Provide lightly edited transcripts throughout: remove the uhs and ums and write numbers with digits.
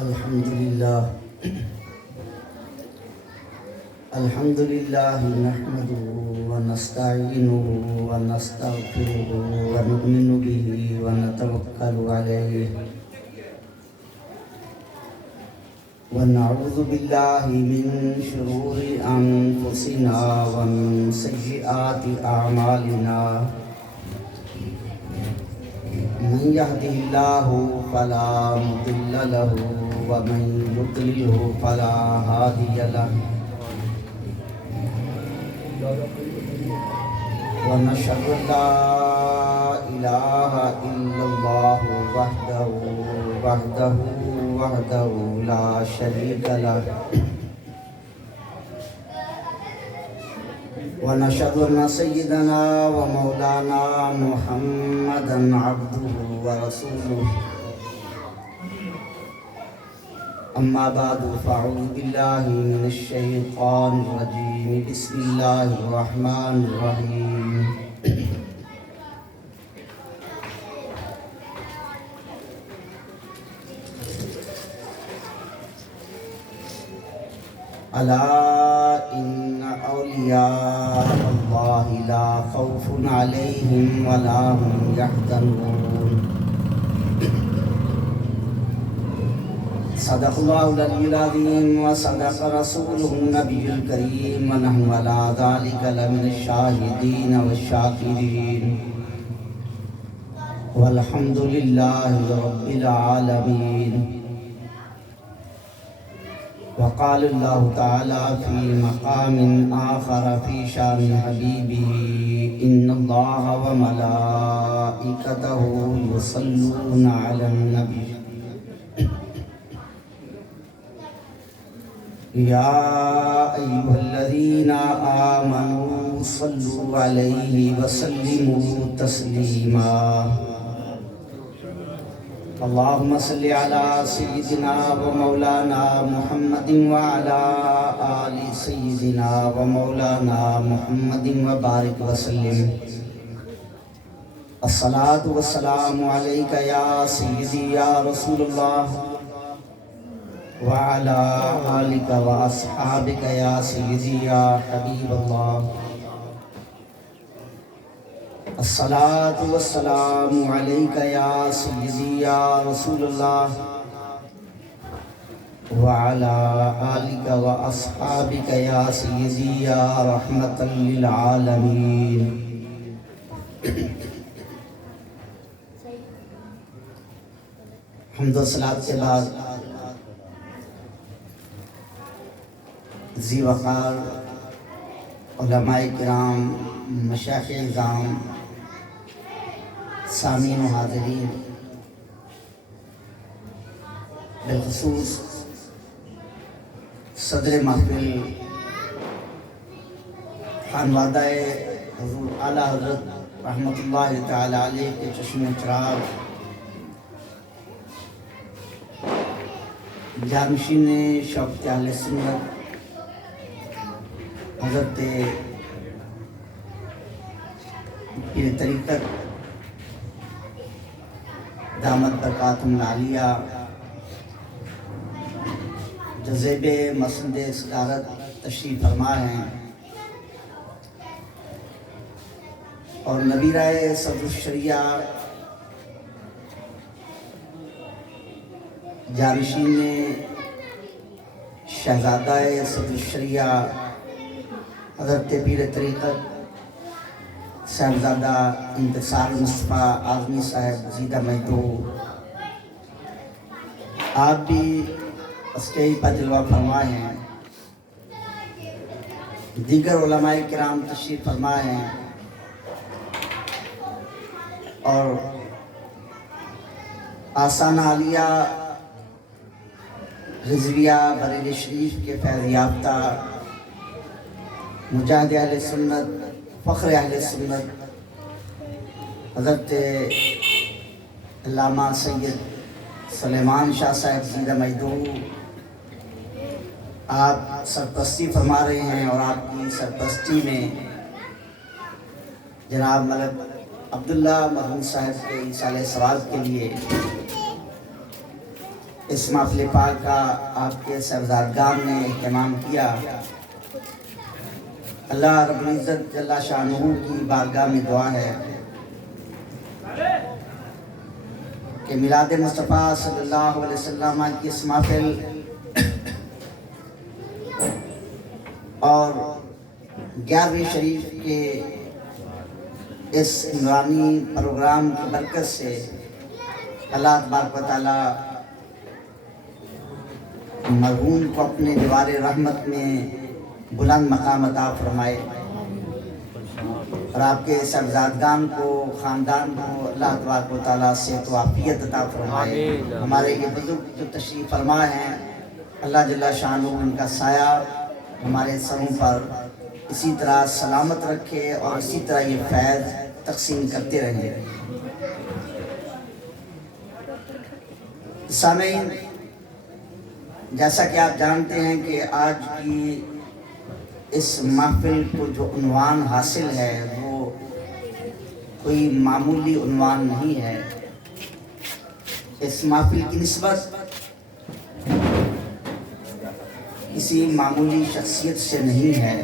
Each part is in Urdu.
الحمد لله نحمده ونستعينه ونستغفره ونؤمن به ونتوكل عليه ونعوذ بالله من شرور أنفسنا ومن سيئات أعمالنا من يهده الله فلا مضل له ومن يضلله فلا هادي له ونشهد أن لا إله إلا الله وحده لا شريك له ونشهد أن سيدنا ومولانا محمدا عبده ورسوله أما بعد فأعوذ بالله من الشيطان الرجيم بسم الله الرحمن الرحيم ألا إن أولياء الله لا خوف عليهم ولا هم يحزنون صدق الله العلي العظيم وصدق رسوله النبي الكريم ونحن على ذلك لمن الشاهدين والشاكرين والحمد لله رب العالمين. وقال الله تعالى في مقام آخر في شان حبيبه إن الله وملائكته يصلون على النبي يا أيها الذين آمنوا صلوا عليه وسلموا تسليما. اللهم صل على سيدنا ومولانا محمد وعلى آل سيدنا ومولانا محمد وبارك وسلم. الصلاة والسلام عليك يا سيدي يا رسول الله وعلى آلك وأصحابك يا سيدي يا حبيب الله. الصلاة والسلام عليك يا سيدي يا رسول الله وعلى آلك وأصحابك يا سيدي يا رحمة للعالمين. حمد و صلاة کے بعد ذی وقار علماء کرام، مشائخ اعظام، سامعین و حاضرین، بالخصوص صدر محفل خانوادہ حضور اعلیٰ حضرت رحمۃ اللہ تعالی علیہ کے چشم چراغ، جانشین شوقت اہل سنت حضرت پیر طریقت دامت برکاتہم العالیہ جو زیب مسند صدارت تشریف فرما ہیں اور نبیرہ صدر الشریعہ جانشین شہزادہ صدر الشریعہ حضرت پیر طریقت صاحبزادہ انتصار مصطفیٰ اعظمی صاحب زیدہ محدود، آپ بھی اسٹیج پر جلوہ فرمائے ہیں، دیگر علماء کرام تشریف فرمائے ہیں اور آستانہ عالیہ رضویہ بریلی شریف کے فیض یافتہ مجاہد اہل سنت، فخر اہل سنت حضرت علامہ سید سلیمان شاہ صاحب زیدہ محدود، آپ سرپرستی فرما رہے ہیں اور آپ کی سرپرستی میں جناب ملک عبداللہ مرحوم صاحب کے ایصال ثواب کے لیے اس محفل پاک کا آپ کے صاحبزادگان نے اہتمام کیا، اللہ رب العزت جل شانہ کی بارگاہ میں دعا ہے کہ میلاد مصطفیٰ صلی اللہ علیہ وسلم کی اس محفل اور 11ویں شریف کے اس نورانی پروگرام کی برکت سے اللہ تبارک و تعالیٰ مرحوم کو اپنے دیوار رحمت میں بلند مقام عطا فرمائے، اور آپ کے صاحبزادگان کو، خاندان کو اللہ تبارک و تعالیٰ صحت و عافیت عطا فرمائے۔ ہمارے یہ بزرگ جو تشریف فرما ہیں، اللہ جل شانہ ان کا سایہ ہمارے سروں پر اسی طرح سلامت رکھے اور اسی طرح یہ فیض تقسیم کرتے رہیں۔ سامعین، جیسا کہ آپ جانتے ہیں کہ آج کی اس محفل کو جو عنوان حاصل ہے وہ کوئی معمولی عنوان نہیں ہے۔ اس محفل کی نسبت کسی معمولی شخصیت سے نہیں ہے،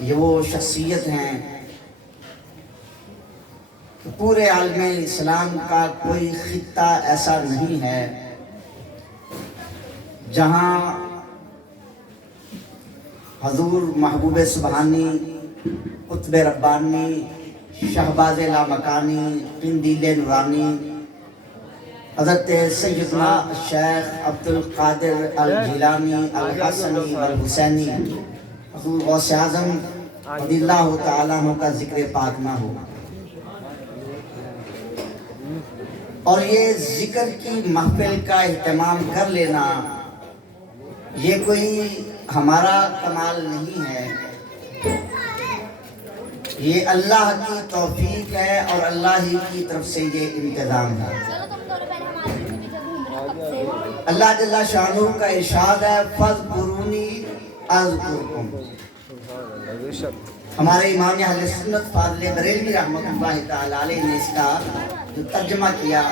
یہ وہ شخصیت ہیں کہ پورے عالم اسلام کا کوئی خطہ ایسا نہیں ہے جہاں حضور محبوب سبحانی، قطب ربانی، شہباز لامکانی، قندیل نورانی، حضرت سیدنا الشیخ عبد القادر الجیلانی الحسنی والحسینی، حضور غوث اعظم رضی اللہ تعالیٰ عنہ کا ذکر پاک نہ ہو۔ اور یہ ذکر کی محفل کا اہتمام کر لینا یہ کوئی ہمارا کمال نہیں ہے، یہ اللہ کی توفیق ہے اور اللہ ہی کی طرف سے یہ انتظام ہے۔ اللہ جل شانہ کا ارشاد ہے فَاذْكُرُونِي أَذْكُرْكُمْ۔ ہمارے امام اہل سنت فاضل بریلوی رحمۃ اللہ تعالی علیہ نے اس کا جو ترجمہ کیا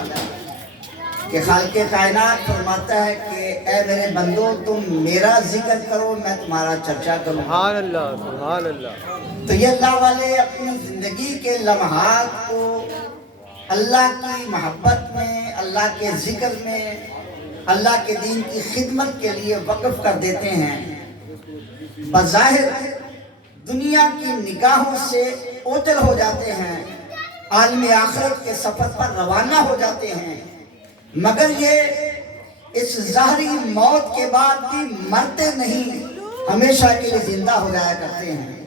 کہ خالق کائنات فرماتا ہے کہ اے میرے بندو تم میرا ذکر کرو، میں تمہارا چرچا کروں۔ سبحان اللہ، سبحان اللہ۔ تو یہ اللہ والے اپنی زندگی کے لمحات کو اللہ کی محبت میں، اللہ کے ذکر میں، اللہ کے دین کی خدمت کے لیے وقف کر دیتے ہیں۔ بظاہر دنیا کی نگاہوں سے اوجل ہو جاتے ہیں، عالم آخرت کے سفر پر روانہ ہو جاتے ہیں، مگر یہ اس ظاہری موت کے بعد بھی مرتے نہیں، ہمیشہ کے لیے زندہ ہو جایا کرتے ہیں،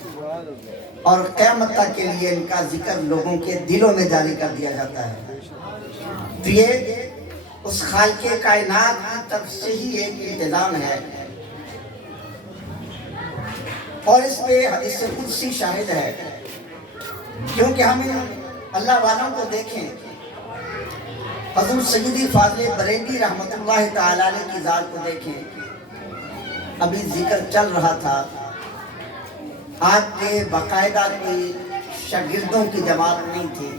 اور قیامت تک کے لیے ان کا ذکر لوگوں کے دلوں میں جاری کر دیا جاتا ہے۔ تو یہ اس خالق کائنات کی طرف سے ہی ایک انتظام ہے، اور اس پہ حدیث قدسی شاہد ہے، کیونکہ ہم اللہ والوں کو دیکھیں، حضور سیدی فاضل بریلوی رحمۃ اللہ تعالی علیہ کی ذات کو دیکھیں۔ ابھی ذکر چل رہا تھا، آپ کے باقاعدہ کوئی شاگردوں کی جماعت نہیں تھی،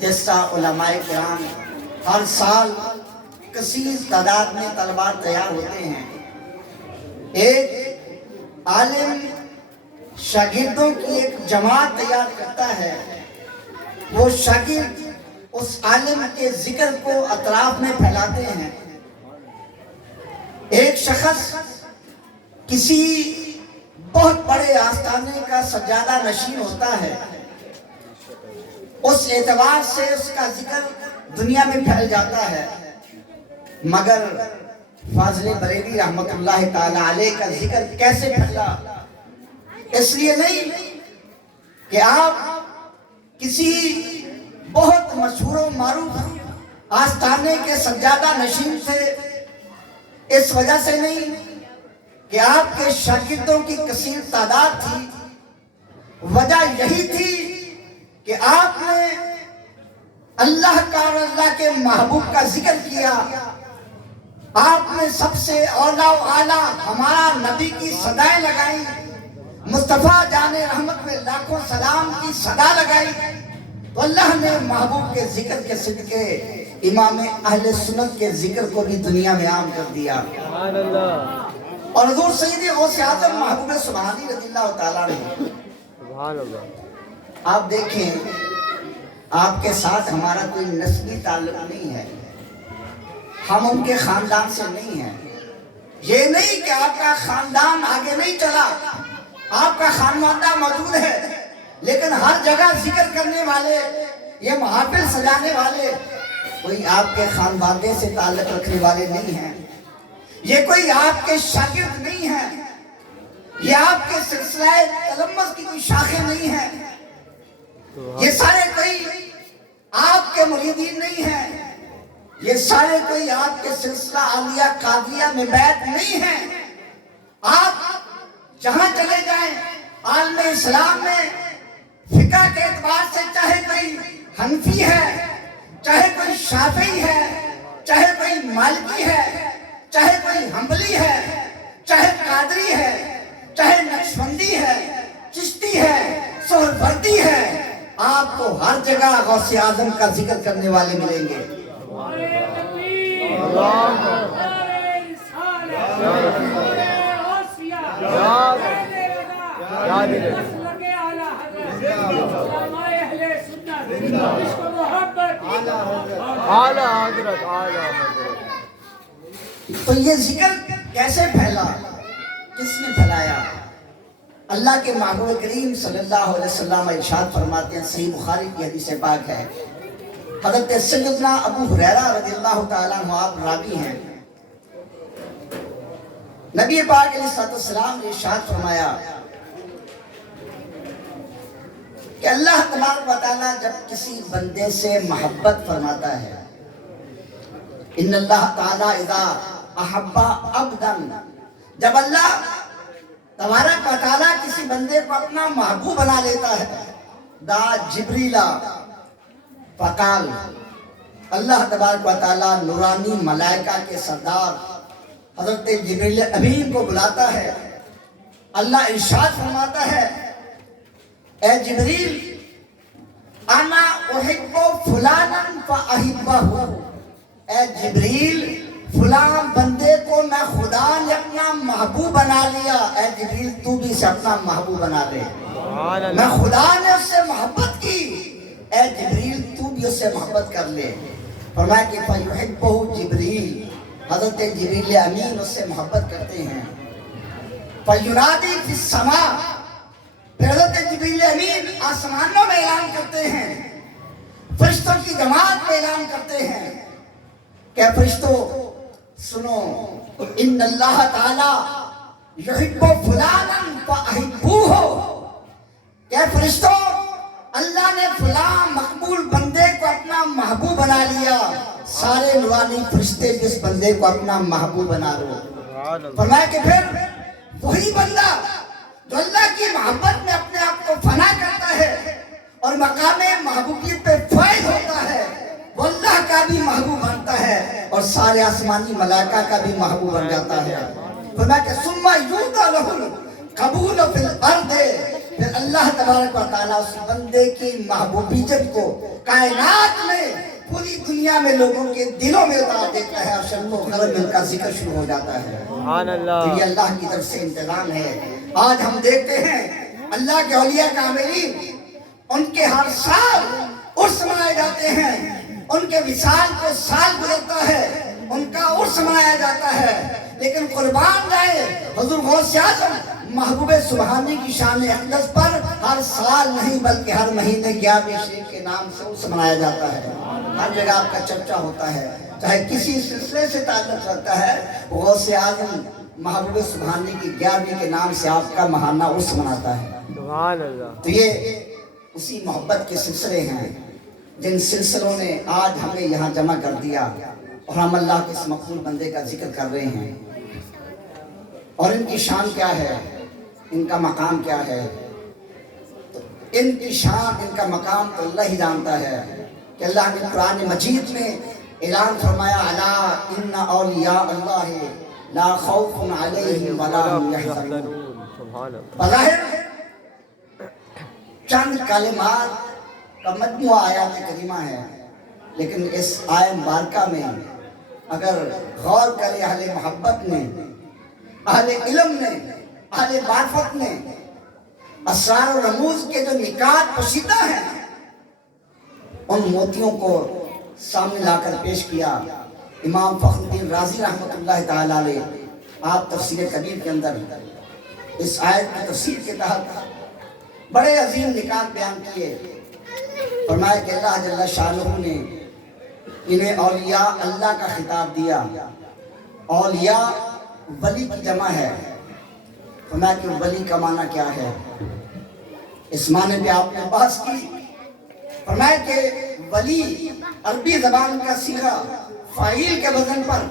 جیسا علماء کرام ہر سال کثیر تعداد میں طلباء تیار ہوتے ہیں۔ ایک عالم شاگردوں کی ایک جماعت تیار کرتا ہے، وہ شاگرد اس عالم کے ذکر کو اطراف میں پھیلاتے ہیں۔ ایک شخص کسی بہت بڑے آستانے کا سجادہ نشین ہوتا ہے، اس اعتبار سے اس کا ذکر دنیا میں پھیل جاتا ہے، مگر فاضل بریلوی رحمۃ اللہ تعالی علیہ کا ذکر کیسے پھیلا؟ اس لیے نہیں کہ آپ کسی بہت مشہور و معروف آستانے کے سجادہ نشین تھے، اس وجہ سے نہیں کہ آپ کے شاگردوں کی کثیر تعداد تھی، وجہ یہی تھی کہ آپ نے اللہ کا اور اللہ کے محبوب کا ذکر کیا، آپ نے سب سے اولا و اعلیٰ ہمارا نبی کی صدائیں لگائی، مصطفیٰ جان رحمت میں لاکھوں سلام کی صدا لگائی، تو اللہ نے محبوب کے ذکر کے صدقے امام اہل سنت کے ذکر کو بھی دنیا میں عام کر دیا. سبحان اللہ. اور حضور سید غوث اعظم محبوب سبحانی رضی اللہ تعالیٰ نے سبحان اللہ. آپ دیکھیں آپ کے ساتھ ہمارا کوئی نسلی تعلق نہیں ہے, ہم ان کے خاندان سے نہیں ہیں. یہ نہیں کہ آپ کا خاندان آگے نہیں چلا, آپ کا خاندان موجود ہے, لیکن ہر جگہ ذکر کرنے والے, یہ محافل سجانے والے کوئی آپ کے خاندان سے تعلق رکھنے والے نہیں ہیں. یہ کوئی آپ کے شاگرد نہیں ہیں, یہ آپ کے سلسلہ تلمذ کی کوئی شاخیں نہیں ہیں. یہ سارے کوئی آپ کے مریدین نہیں ہیں, یہ سارے کوئی آپ کے سلسلہ عالیہ قادریہ میں بیعت نہیں ہیں. آپ جہاں چلے جائیں عالم اسلام میں فقہ کے اعتبار سے چاہے کوئی حنفی ہے, چاہے کوئی شافعی ہے, چاہے کوئی مالکی ہے, چاہے کوئی حنبلی ہے, چاہے قادری ہے, چاہے نقشبندی ہے, چشتی ہے, سہروردی ہے, آپ کو ہر جگہ غوث اعظم کا ذکر کرنے والے ملیں گے. تو یہ ذکر کیسے پھیلا, کس نے پھیلایا؟ اللہ کے محبوب کریم صلی اللہ علیہ وسلم ارشاد فرماتے ہیں, صحیح بخاری کی حدیث پاک ہے, حضرت سیدنا ابو ہریرہ رضی اللہ تعالیٰ عنہ آپ راوی ہیں, نبی پاک علیہ السلام نے ارشاد فرمایا کہ اللہ تبارک و تعالیٰ جب کسی بندے سے محبت فرماتا ہے, ان اللہ تعالیٰ اذا احب عبدا, جب اللہ تبارک و تعالیٰ کسی بندے کو اپنا محبوب بنا لیتا ہے, دا جبریل فقال, اللہ تبارک و تعالیٰ نورانی ملائکہ کے سردار حضرت جبریل امین کو بلاتا ہے. اللہ ارشاد فرماتا ہے, اے جبریل انا احب فلانا فاحبہ, اے جبریل فلاں بندے کو میں خدا نے اپنا محبوب بنا لیا, اے جبریل تو بھی اسے اپنا محبوب بنا دے. میں خدا نے اس سے محبت کی, اے جبریل تو بھی اس سے محبت کر لے. فرمایا کہ فیحبہ جبریل, حضرت جبریل امین اس سے محبت کرتے ہیں. فینادی فی السماء, پھر حضرت جبریل امین آسمانوں میں اعلان کرتے ہیں, فرشتوں کی جماعت میں اعلان کرتے ہیں کہ فرشتوں سنو, ان اللہ تعالی یحب فلانا فاحبوہ, کہ فرشتوں اللہ نے فلاں مقبول بندے کو اپنا محبوب بنا لیا, سارے نورانی فرشتے جس بندے کو اپنا محبوب بنا لو. فرمایا کہ پھر وہی بندہ جو اللہ کی محبت میں اپنے آپ کو فنا کرتا ہے اور مقام محبوبیت پہ فائز ہوتا ہے, وہ اللہ کا بھی محبوب بنتا ہے اور سارے آسمانی ملائکہ کا بھی محبوب بن جاتا ہے. فرمایا کہ ثم یؤتی لہ القبول فی الارض, پھر اللہ تبارک و تعالیٰ اس بندے کی محبوبیت کو کائنات میں پوری دنیا میں لوگوں کے دلوں میں اتار دیتا ہے اور شرم و کرم میں ان کا ذکر شروع ہو جاتا ہے. سبحان اللہ. تو یہ اللہ کی طرف سے انتظام ہے. آج ہم دیکھتے ہیں اللہ کے اولیاء کاملین, ان کے ہر سال عرس منائے جاتے ہیں, ان کے وصال کو سال گزرتا ہے, ان کا عرس منایا جاتا ہے, لیکن قربان جائے حضور غوث اعظم محبوب سبحانی کی شان اقدس پر ہر سال نہیں بلکہ ہر مہینے 11 شریف کے نام سے عرس منایا جاتا ہے. ہر جگہ آپ کا چرچا ہوتا ہے, چاہے کسی سلسلے سے تعلق رکھتا ہے, غوث اعظم محبوب سبحانی کی 11ویں کے نام سے آپ کا ماہانہ عرس مناتا ہے. سبحان اللہ. تو یہ اسی محبت کے سلسلے ہیں جن سلسلوں نے آج ہمیں یہاں جمع کر دیا اور ہم اللہ کے اس مقبول بندے کا ذکر کر رہے ہیں. اور ان کی شان کیا ہے, ان کا مقام کیا ہے؟ تو ان کی شان, ان کا مقام تو اللہ ہی جانتا ہے کہ اللہ نے قرآن مجید میں اعلان فرمایا, الا ان اولیاء اللہ لا خوف علیہم ولا هم یحزنون. بظاہر چند کلمات کا مجموعہ آیات کریمہ ہے, لیکن اس آئے مبارکہ میں اگر غور کرے اہل محبت نے، اہل علم نے، اہل معرفت نے، اسرار و رموز کے جو نکات پوشیدہ ہیں ان موتیوں کو سامنے لا کر پیش کیا۔ امام فخر الدین رازی رحمۃ اللہ تعالیٰ علیہ آپ تفسیر کبیر کے اندر اس آیت کی تفسیر کے تحت بڑے عظیم نکات بیان کیے۔ فرمایا کہ اللہ جل شانہ نے انہیں اولیاء اللہ کا خطاب دیا۔ اولیاء ولی کی جمع ہے۔ فرمایا کہ ولی کا معنی کیا ہے؟ اس معنی پہ آپ نے بحث کی۔ فرمایا کہ ولی عربی زبان کا صیغہ فاعل کے وزن پر،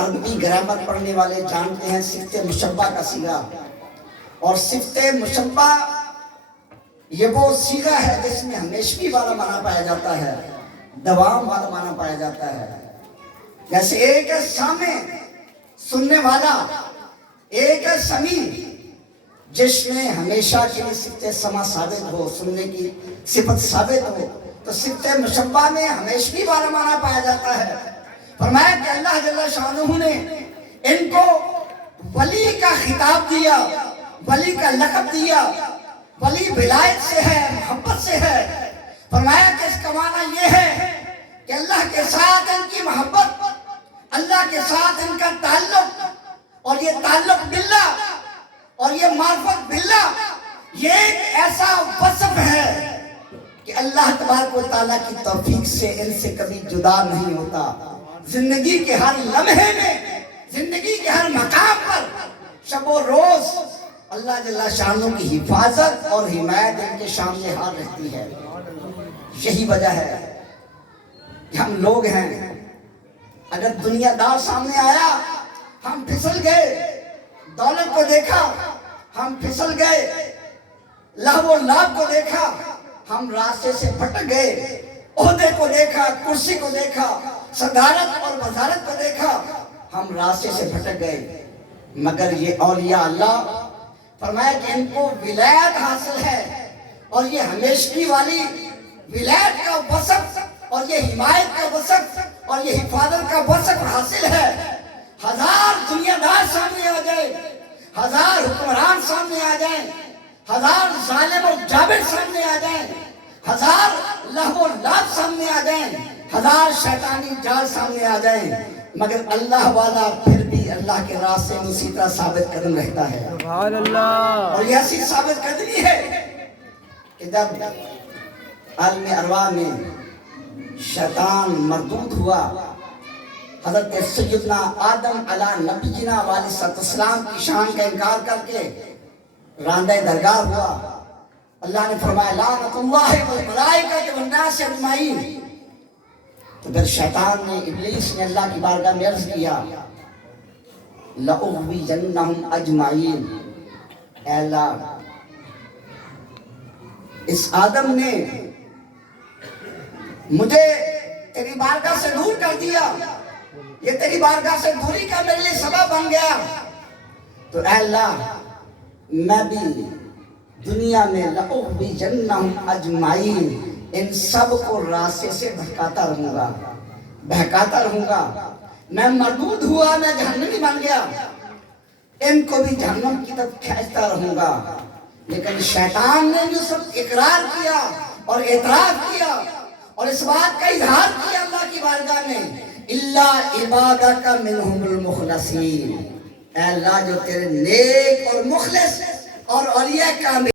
عربی گرامر پڑھنے والے جانتے ہیں صفت مشبہ کا صیغہ، اور صفت مشبہ یہ وہ صیغہ ہے جس میں ہمیشگی والا معنی پایا جاتا ہے، دوام والا معنی پایا جاتا ہے۔ جیسے ایک ہے سامع سننے والا، ایک ہے سمیع جس میں ہمیشہ کے لیے صفت سماع ثابت ہو، سننے کی صفت ثابت ہو، تو صفت مشبہ میں ہمیشگی والا معنی پایا جاتا ہے۔ فرمایا کہ اللہ جل شانہ نے ان کو ولی کا خطاب دیا، ولی کا لقب دیا۔ ولی ولایت سے ہے، محبت سے ہے۔ فرمایا کہ اس کا معنی یہ ہے کہ اللہ کے ساتھ ان کی محبت، اللہ کے ساتھ ان کا تعلق، اور یہ تعلق باللہ اور یہ معرفت باللہ، یہ ایک ایسا وصف ہے کہ اللہ تبارک و تعالیٰ کی توفیق سے ان سے کبھی جدا نہیں ہوتا۔ زندگی کے ہر لمحے میں، زندگی کے ہر مقام پر، شب و روز اللہ جل شانہ کی حفاظت اور حمایت ان کے سامنے حال رہتی ہے۔ یہی وجہ ہے کہ ہم لوگ ہیں، اگر دنیا دار سامنے آیا ہم پھسل گئے، دولت کو دیکھا ہم پھسل گئے، لہو و لعب کو دیکھا ہم راستے سے بھٹک گئے، عہدے کو دیکھا، کرسی کو دیکھا، صدارت اور وزارت کو دیکھا ہم راستے سے بھٹک گئے۔ مگر یہ اولیاء اللہ، فرمایا کہ ان کو ولایت حاصل ہے، اور یہ ہمیشگی والی ولایت کا وصف اور یہ حمایت کا وصف اور یہ حفاظت کا وصف حاصل ہے۔ ہزار دنیا دار سامنے آ جائے، ہزار حکمران سامنے آ جائیں، ہزار ظالم اور جابر سامنے آ جائیں، ہزار لہو و لعب سامنے آ جائیں، ہزار شیطانی جال سامنے آ جائیں، مگر اللہ والا پھر بھی اللہ کے راستے میں اسی طرح ثابت قدم رہتا ہے۔ سبحان اللہ۔ اور یہ ایسی ثابت قدمی ہے کہ جب عالم ارواح میں شیطان مردود ہوا، حضرت سیدنا آدم علیہ نبینا علیہ السلام کی شان کا انکار کر کے راندہ درگاہ ہوا، اللہ نے فرمایا لعنت اللہ والملائکۃ والناس اجمعین۔ تو پھر شیطان نے، ابلیس نے اللہ کی بارگاہ میں عرض کیا لأغوینہم اجمعین، اے اللہ اس آدم نے مجھے تیری بارگاہ سے دور کر دیا، یہ تیری بارگاہ سے دوری کا میرے لیے سبب بن گیا، تو اے اللہ میں بھی دنیا میں لأغوینہم اجمعین ان سب کو راستے سے بہکاتا رہوں گا۔ میں مردود ہوا، میں جہنمی بن گیا، ان کو بھی جہنم کی طرف کھینچتا رہوں گا۔ لیکن شیطان نے جو سب اقرار کیا اور اعتراف کیا اور اس بات کا اظہار کیا اللہ کی بارگاہ میں، اللہ عبادک منہم المخلصین، اے اللہ جو تیرے نیک اور مخلص اور اولیاء کامل